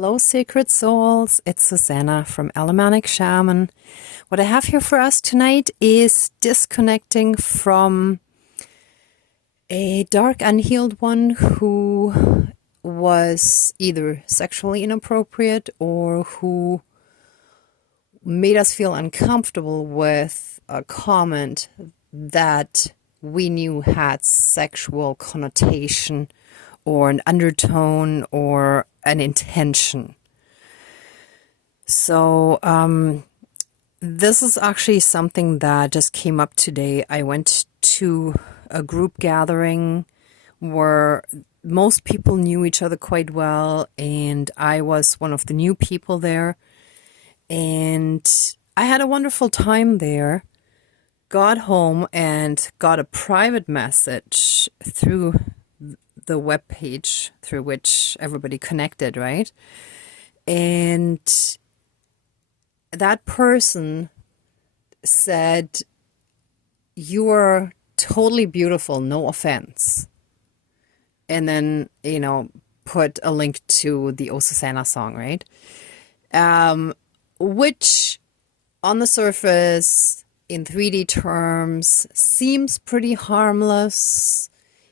Hello, sacred souls. It's Susanna from Alamanic Shaman. What I have here for us tonight is disconnecting from a dark, unhealed one who was either sexually inappropriate or who made us feel uncomfortable with a comment that we knew had sexual connotation or an undertone or an intention. So this is actually something that just came up today. I went to a group gathering where most people knew each other quite well, and I was one of the new people there. And I had a wonderful time there. Got home and got a private message through the web page through which everybody connected, right? And that person said, "You are totally beautiful, no offense." And then, put a link to the O Susanna song, right? Which on the surface, in 3D terms, seems pretty harmless.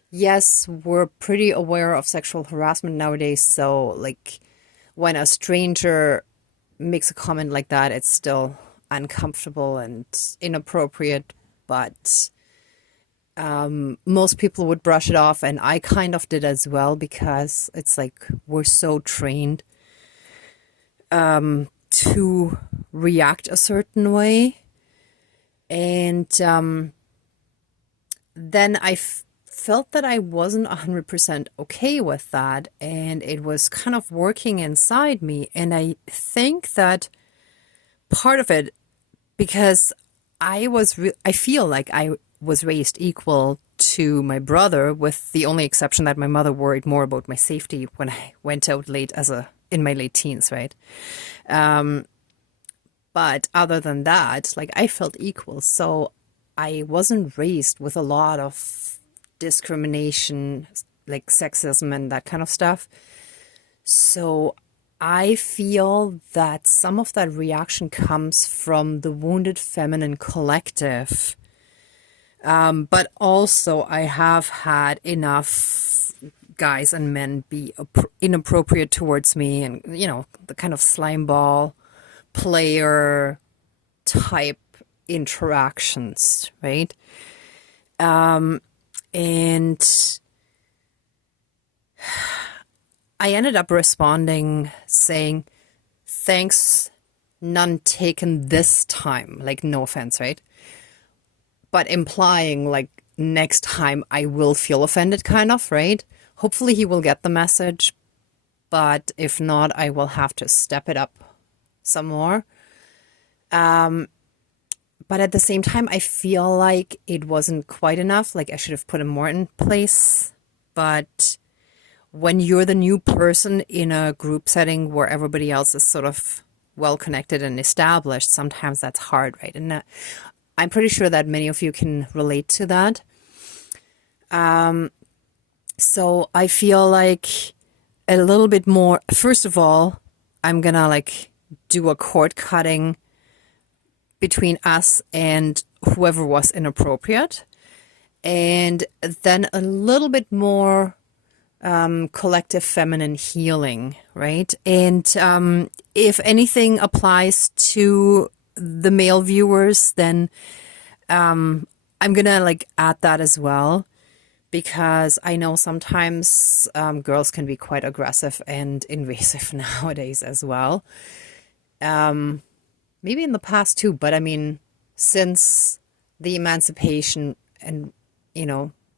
Yes, we're pretty aware of sexual harassment nowadays, so when a stranger makes a comment like that, it's still uncomfortable and inappropriate, but most people would brush it off, and I kind of did as well, because it's like we're so trained to react a certain way. And then I felt that I wasn't 100% okay with that, and it was kind of working inside me. And I think that part of it, because I feel like I was raised equal to my brother, with the only exception that my mother worried more about my safety when I went out late in my late teens, right? But other than that, I felt equal. So I wasn't raised with a lot of discrimination, like sexism and that kind of stuff. So I feel that some of that reaction comes from the wounded feminine collective. But also I have had enough guys and men be inappropriate towards me, and, the kind of slime ball player type interactions, right? And I ended up responding saying, "Thanks, none taken this time." No offense, right? But implying next time I will feel offended, kind of, right? Hopefully he will get the message, but if not, I will have to step it up some more. But at the same time, I feel like it wasn't quite enough. I should have put more in place. But when you're the new person in a group setting where everybody else is sort of well connected and established, sometimes that's hard, right? And I'm pretty sure that many of you can relate to that. So I feel like a little bit more. First of all, I'm gonna do a cord cutting between us and whoever was inappropriate, and then a little bit more collective feminine healing, right? And if anything applies to the male viewers, then I'm gonna add that as well, because I know sometimes girls can be quite aggressive and invasive nowadays as well. Maybe in the past too, but I mean, since the emancipation, and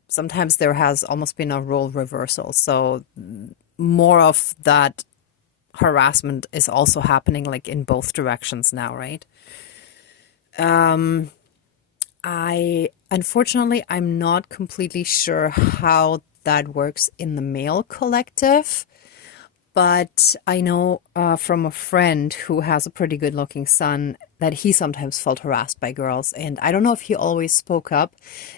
sometimes there has almost been a role reversal. So more of that harassment is also happening in both directions now, right? Unfortunately, I'm not completely sure how that works in the male collective, But I know from a friend who has a pretty good looking son that he sometimes felt harassed by girls. And I don't know if he always spoke up.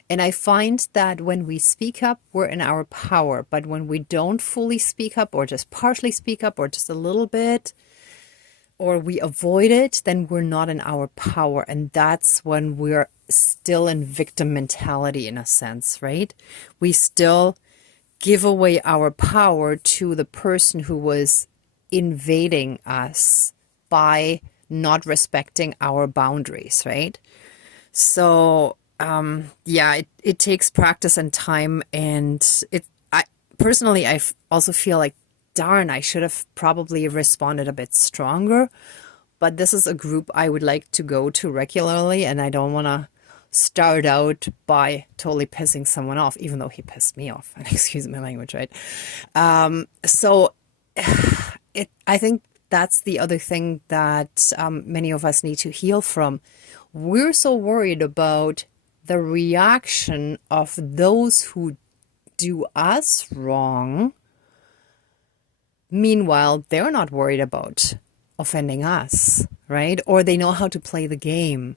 And I find that when we speak up, we're in our power. But when we don't fully speak up or just partially speak up or just a little bit, or we avoid it, then we're not in our power. And that's when we're still in victim mentality in a sense, right? We still give away our power to the person who was invading us by not respecting our boundaries, right? So, yeah, it takes practice and time. And I personally, also feel like, darn, I should have probably responded a bit stronger. But this is a group I would like to go to regularly, and I don't want to start out by totally pissing someone off, even though he pissed me off. And excuse my language, right? So I think that's the other thing that many of us need to heal from. We're so worried about the reaction of those who do us wrong. Meanwhile, they're not worried about offending us, right? Or they know how to play the game.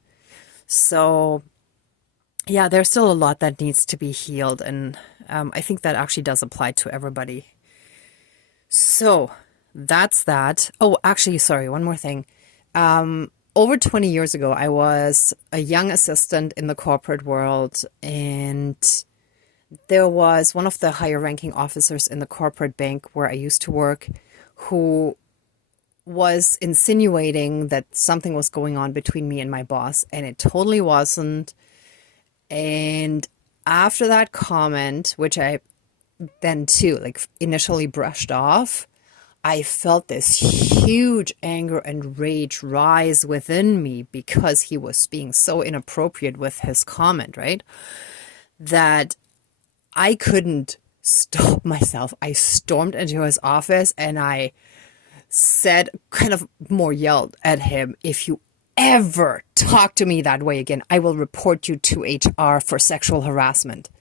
So yeah, there's still a lot that needs to be healed. And I think that actually does apply to everybody. So that's that. Oh, actually, sorry, one more thing. Over 20 years ago, I was a young assistant in the corporate world, and there was one of the higher ranking officers in the corporate bank where I used to work who was insinuating that something was going on between me and my boss, and it totally wasn't. And after that comment, which I then too, like initially brushed off, I felt this huge anger and rage rise within me because he was being so inappropriate with his comment, right? That I couldn't stop myself. I stormed into his office and I said, kind of more yelled at him, if you ever talk to me that way again, I will report you to HR for sexual harassment.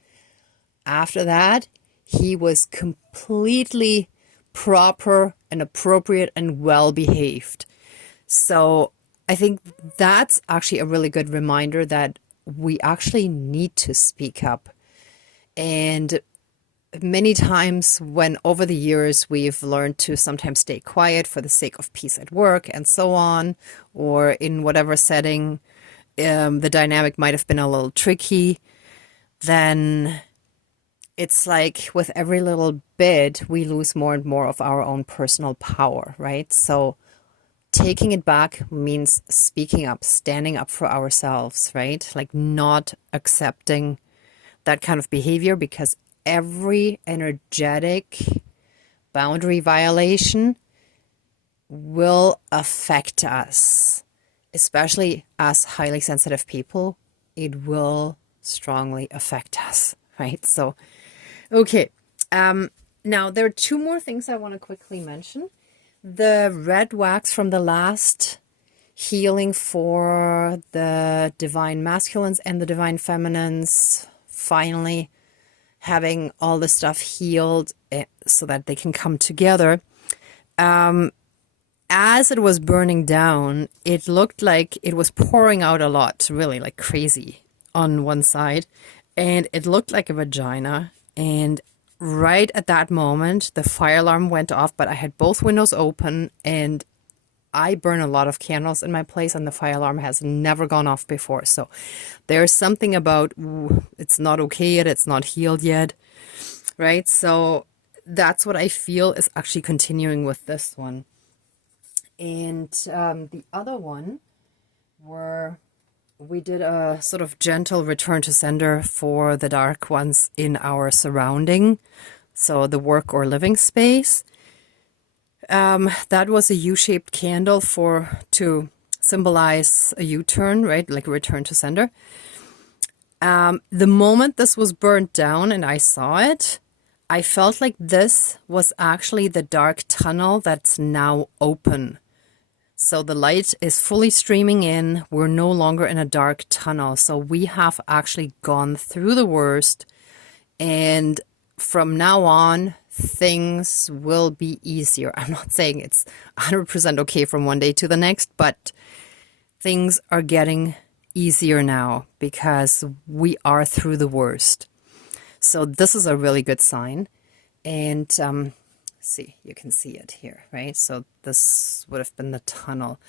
After that, he was completely proper and appropriate and well behaved. So I think that's actually a really good reminder that we actually need to speak up. And many times when over the years we've learned to sometimes stay quiet for the sake of peace at work and so on, or in whatever setting the dynamic might have been a little tricky, then it's like with every little bit we lose more and more of our own personal power, right? So taking it back means speaking up, standing up for ourselves, right? Like not accepting that kind of behavior, because every energetic boundary violation will affect us, especially as highly sensitive people. It will strongly affect us, right? So, okay. Now, there are two more things I want to quickly mention. The red wax from the last healing for the divine masculines and the divine feminines, finally having all the stuff healed so that they can come together. As it was burning down, it looked like it was pouring out a lot, really like crazy on one side. And it looked like a vagina. And right at that moment, the fire alarm went off, but I had both windows open and I burn a lot of candles in my place and the fire alarm has never gone off before. So there's something about, it's not okay yet, it's not healed yet, right? So that's what I feel is actually continuing with this one. And the other one, where we did a sort of gentle return to sender for the dark ones in our surrounding, so the work or living space. That was a U-shaped candle to symbolize a U-turn, right? Like a return to sender. The moment this was burnt down and I saw it, I felt like this was actually the dark tunnel that's now open. So the light is fully streaming in. We're no longer in a dark tunnel. So we have actually gone through the worst. And from now on, things will be easier. I'm not saying it's 100% okay from one day to the next, but things are getting easier now because we are through the worst. So this is a really good sign. And see, you can see it here, right? So this would have been the tunnel.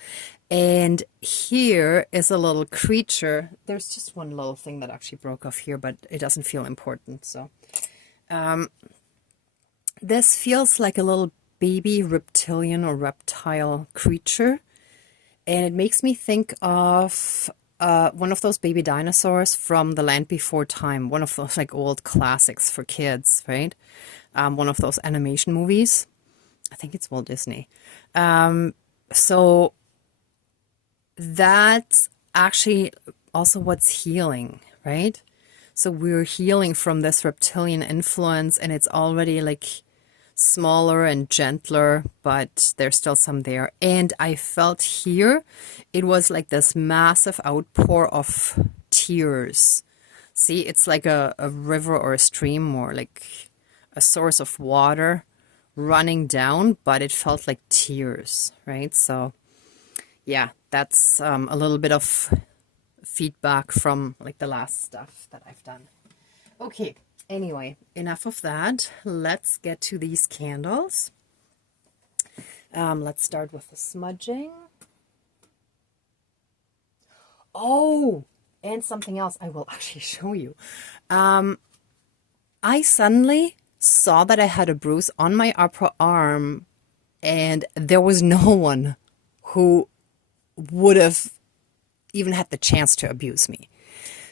And here is a little creature. There's just one little thing that actually broke off here, but it doesn't feel important. So this feels like a little baby reptilian or reptile creature. And it makes me think of one of those baby dinosaurs from The Land Before Time, one of those like old classics for kids, right? One of those animation movies. I think it's Walt Disney. So that's actually also what's healing, right? So we're healing from this reptilian influence, and it's already like smaller and gentler, but there's still some there. And I felt here it was like this massive outpour of tears. See, it's like a river or a stream or like a source of water running down, but it felt like tears, right? So yeah, that's a little bit of feedback from like the last stuff that I've done. Okay, anyway, enough of that. Let's get to these candles. Let's start with the smudging. Oh, and something else I will actually show you. I suddenly saw that I had a bruise on my upper arm, and there was no one who would have even had the chance to abuse me.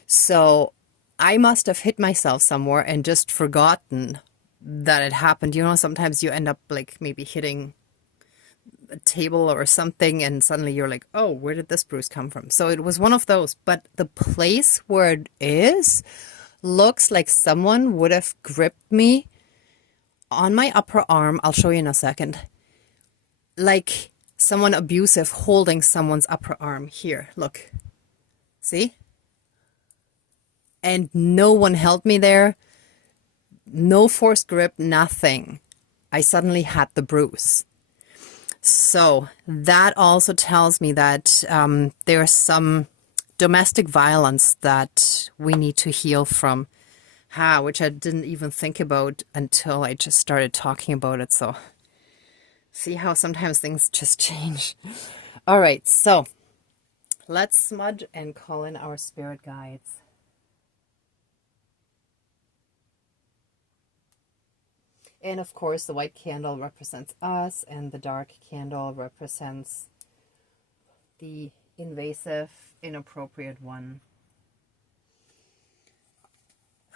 So I must have hit myself somewhere and just forgotten that it happened. You know, sometimes you end up like maybe hitting a table or something and suddenly you're like, oh, where did this bruise come from? So it was one of those. But the place where it is looks like someone would have gripped me on my upper arm. I'll show you in a second. Like someone abusive holding someone's upper arm. Here, look. See? And no one held me there. No forced grip, nothing. I suddenly had the bruise. So that also tells me that there's some domestic violence that we need to heal from, which I didn't even think about until I just started talking about it. So see how sometimes things just change. All right, so let's smudge and call in our spirit guides. And of course, the white candle represents us, and the dark candle represents the invasive, inappropriate one.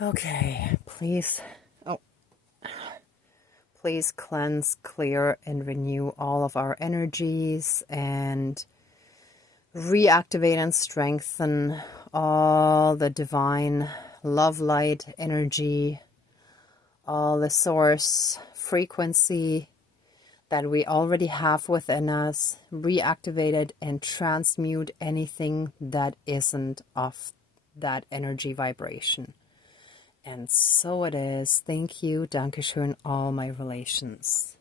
Okay, please cleanse, clear, and renew all of our energies and reactivate and strengthen all the divine love light energy, all the source frequency that we already have within us. Reactivate it and transmute anything that isn't of that energy vibration. And so it is. Thank you. Dankeschön, all my relations.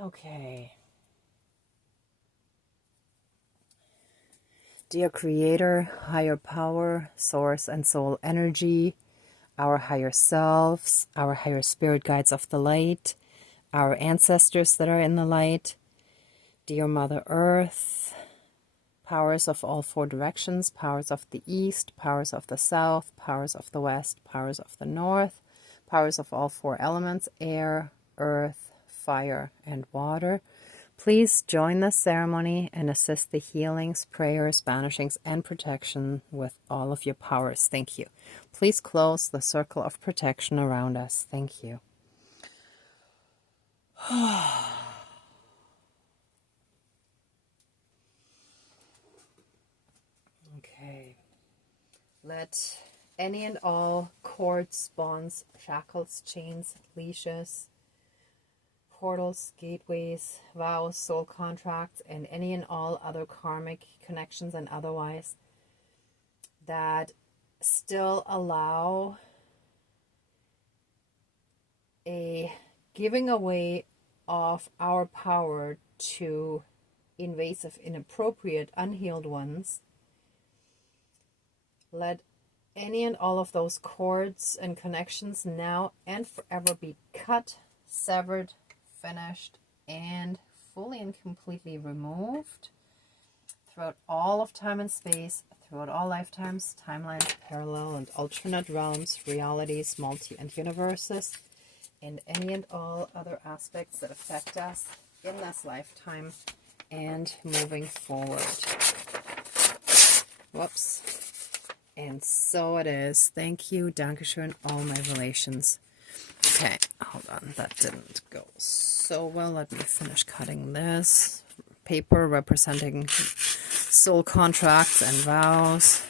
Okay. Dear Creator, higher power, source and soul energy, our higher selves, our higher spirit guides of the light, our ancestors that are in the light, dear Mother Earth, powers of all four directions, powers of the east, powers of the south, powers of the west, powers of the north, powers of all four elements, air, earth, fire, and water. Please join the ceremony and assist the healings, prayers, banishings, and protection with all of your powers. Thank you. Please close the circle of protection around us. Thank you. Okay. Let any and all cords, bonds, shackles, chains, leashes, portals, gateways, vows, soul contracts, and any and all other karmic connections and otherwise that still allow a giving away of our power to invasive, inappropriate, unhealed ones. Let any and all of those cords and connections now and forever be cut, severed, finished, and fully and completely removed throughout all of time and space, throughout all lifetimes, timelines, parallel and alternate realms, realities, multi and universes, and any and all other aspects that affect us in this lifetime and moving forward. Whoops. And so it is. Thank you. Dankeschön, all my relations. Okay, hold on. That didn't go so well. Let me finish cutting this paper representing soul contracts and vows.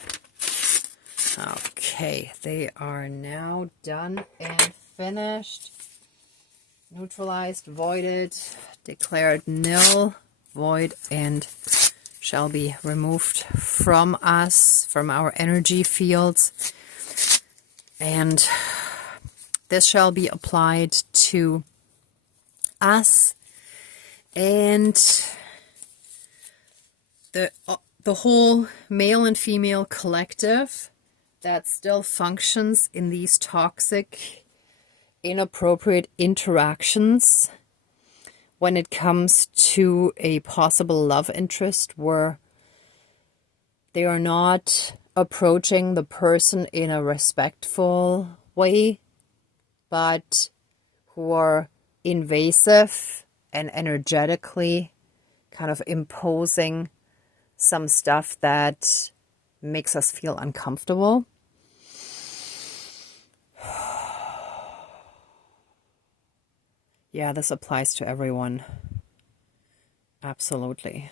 Okay, they are now done and finished. Neutralized, voided, declared nil, void, and shall be removed from us, from our energy fields. And this shall be applied to us and the whole male and female collective that still functions in these toxic, inappropriate interactions when it comes to a possible love interest where they are not approaching the person in a respectful way, but who are invasive and energetically kind of imposing some stuff that makes us feel uncomfortable. Yeah, this applies to everyone. Absolutely.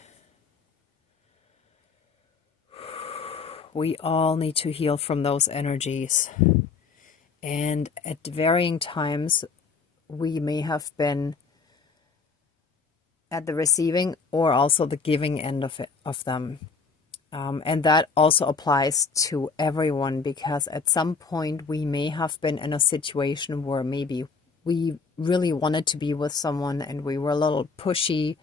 We all need to heal from those energies. And at varying times, we may have been at the receiving or also the giving end of them. And that also applies to everyone, because at some point we may have been in a situation where maybe we really wanted to be with someone and we were a little pushy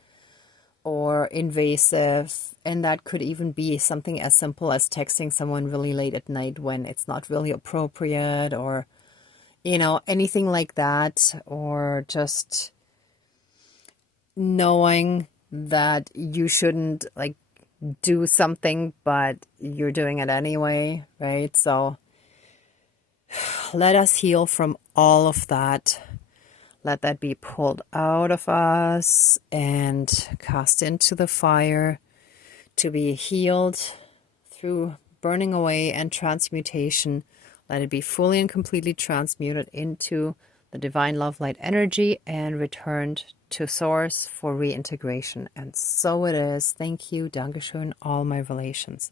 or invasive, and that could even be something as simple as texting someone really late at night when it's not really appropriate, or anything like that, or just knowing that you shouldn't do something but you're doing it anyway, right? So let us heal from all of that. Let that be pulled out of us and cast into the fire to be healed through burning away and transmutation. Let it be fully and completely transmuted into the divine love light energy and returned to source for reintegration. And so it is. Thank you. Dankeschön, all my relations.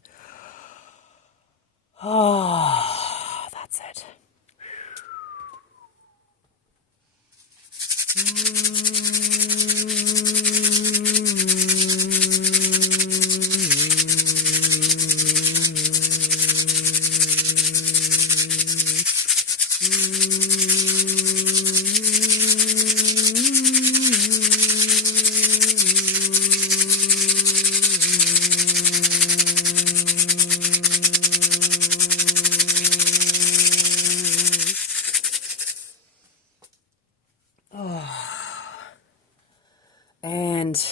Oh, that's it. And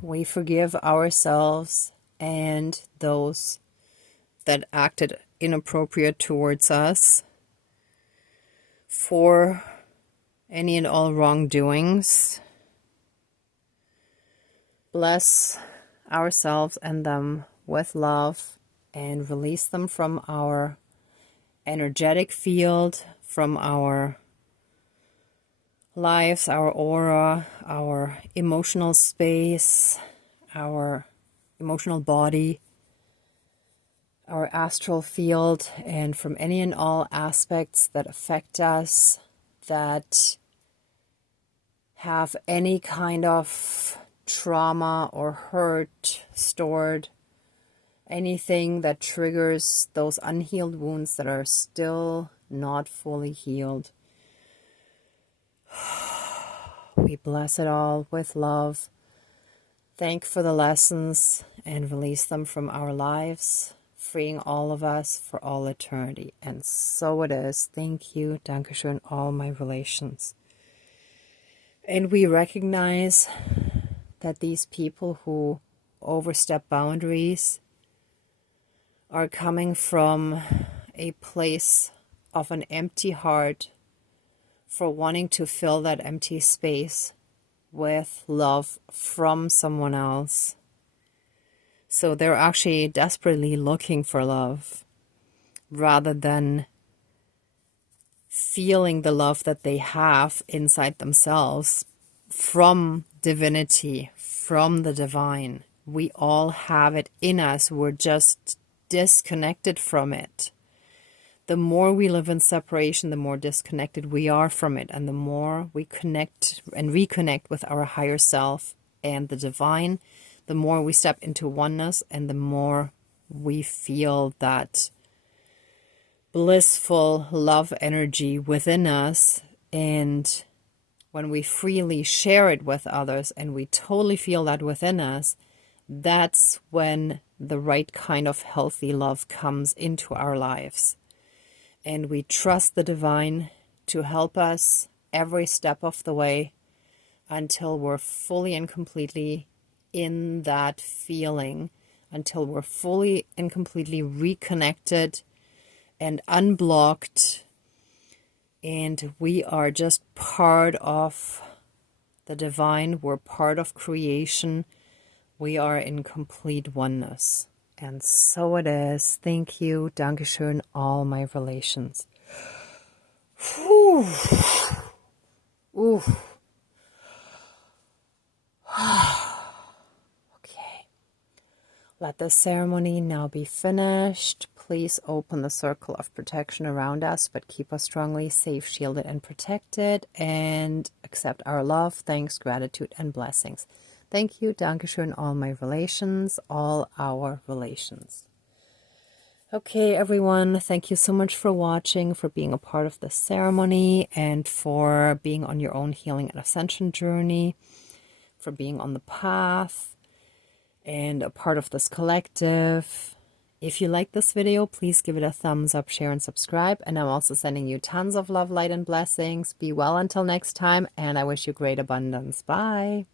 we forgive ourselves and those that acted inappropriate towards us for any and all wrongdoings. Bless ourselves and them with love and release them from our energetic field, from our lives, our aura, our emotional space, our emotional body, our astral field, and from any and all aspects that affect us, that have any kind of trauma or hurt stored, anything that triggers those unhealed wounds that are still not fully healed. We bless it all with love. Thank for the lessons and release them from our lives, freeing all of us for all eternity. And so it is. Thank you, Dankeschön, all my relations. And we recognize that these people who overstep boundaries are coming from a place of an empty heart for wanting to fill that empty space with love from someone else. So they're actually desperately looking for love rather than feeling the love that they have inside themselves from divinity, from the divine. We all have it in us. We're just disconnected from it. The more we live in separation, the more disconnected we are from it. And the more we connect and reconnect with our higher self and the divine, the more we step into oneness and the more we feel that blissful love energy within us. And when we freely share it with others and we totally feel that within us, that's when the right kind of healthy love comes into our lives. And we trust the divine to help us every step of the way until we're fully and completely in that feeling, until we're fully and completely reconnected and unblocked. And we are just part of the divine. We're part of creation. We are in complete oneness. And so it is. Thank you. Dankeschön, all my relations. Whew. Ooh. Okay. Let the ceremony now be finished. Please open the circle of protection around us, but keep us strongly safe, shielded, and protected. And accept our love, thanks, gratitude, and blessings. Thank you, Dankeschön, all my relations, all our relations. Okay, everyone, thank you so much for watching, for being a part of this ceremony, and for being on your own healing and ascension journey, for being on the path, and a part of this collective. If you like this video, please give it a thumbs up, share, and subscribe. And I'm also sending you tons of love, light, and blessings. Be well until next time, and I wish you great abundance. Bye.